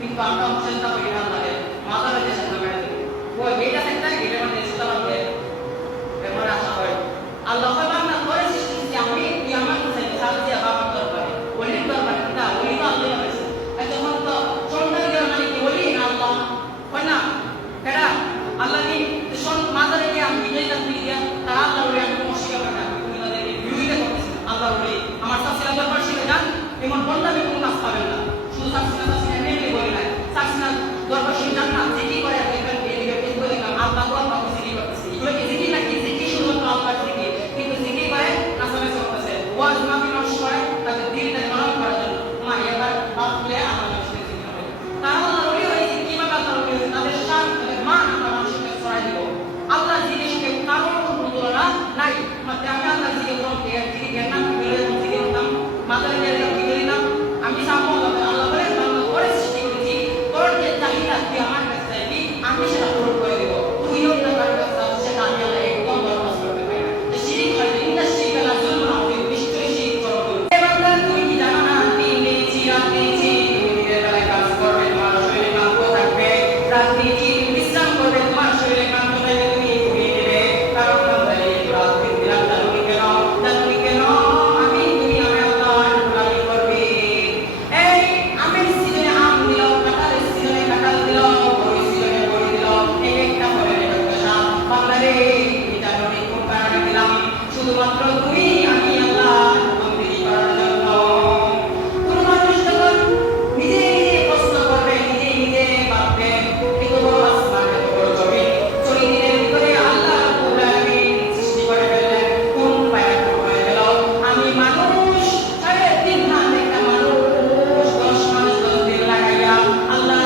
কিন্তু আমরা চেষ্টা করি না আল্লাহকে মাজারে যে চেষ্টা করে ওই এটা একটা গেলে মানে চেষ্টা করবে এমন আশা করে আল্লাহ বান্দা করে সৃষ্টি আমি তুই আমার কাছে সাথ দিয়ে বাবার দরবারে ওলির দরবারে কিনা ওলি তো আল্লাহ হয়েছে যখন তো সন্তানদের মানে কি ওলি না আল্লাহ হয় না এটা আল্লাহ কি মাজারে গিয়ে আমি বিজয় দান দিয়ে দিয়া তারা আল্লাহ ওলি আমি মসজিদে পাঠা তুমি তাদেরকে বিরোধিতা করতেছি আল্লাহ ওলি আমার সাথে দরবার শিখে যান এমন বন্ধা আমি কোনো কাজ পাবেন না শুধু সাকসিনা এমনি বলি না সাকসিনা দরবার শিখে যান না যে কি করে দেখবেন এদিকে কিন্তু দেখলাম আল্লাহ আল্লাহ জিকির করতেছে এগুলো কি জিকির নাকি জিকির শুধুমাত্র আল্লাহর জিকির কিন্তু জিকির করে নাসামে করতেছে ওয়াজ মাহফিল নষ্ট করে তাদের দিলটা নরম করার জন্য মা এবার বাপলে আমার নষ্ট জিকির হবে তারা আল্লাহ ওলি হয়েছে কিভাবে আল্লাহ ওলি হয়েছে তাদের শান তাদের মান আমরা মানুষকে ছড়াই দিব আল্লাহ জিনিসকে কারোর কোনো তুলনা নাই মানে আমি আল্লাহ জিকির করতে জিকির জ্ঞান না করে জিকির করতাম মাথায় গেলে কি করিলাম আমি সামনে আল্লাহ বলে বাংলা করে সৃষ্টি করেছি তোর যে চাহিদা তুই আমার কাছে চাইবি আমি সেটা পূরণ করে দেব তুইও না পারবে সেটা আমি আল্লাহ একদম বরবাদ করতে পারি না শিরিক হয় ইন্ডাস্ট্রি গেলা জন্য আমি নিশ্চয়ই শিরিক করব এবার তুমি কি জানো না দিন দিয়েছি রাত দিয়েছি তুমি দিনের বেলায় কাজ করবে তোমার শরীরে ক্লান্ত থাকবে রাত দিয়েছি বিশ্রাম করবে তোমার শরীরে ক্লান্ত থাকবে তুমি ঘুমিয়ে নেবে কারণ রাত দিন দিলাম জানুনি কেন আমি তুমি আমি আল্লাহ গোলামি করবে এই আমের সিজনে আম দিল কাঁঠালের সিজনে কাঁঠাল দিল বড়ি সিজনে বড়ি দিল একটা ফলের একটা স্বাদ বাংলারে এটা আমি কোন কারণে দিলাম শুধুমাত্র তুমি আমি আল্লাহ বন্দী করার জন্য কোন মানুষ যখন নিজে নিজে প্রশ্ন করবে নিজে নিজে ভাববে এত বড় আসমান এত বড় জমিন 40 দিনের ভিতরে আল্লাহ রাব্বুল আলামিন সৃষ্টি করে ফেললেন কোন পায়া হয়ে গেল আমি মানুষ 3.5 হাত একটা মানুষ 10 মানুষ 10 দিন লাগাইয়া আল্লাহ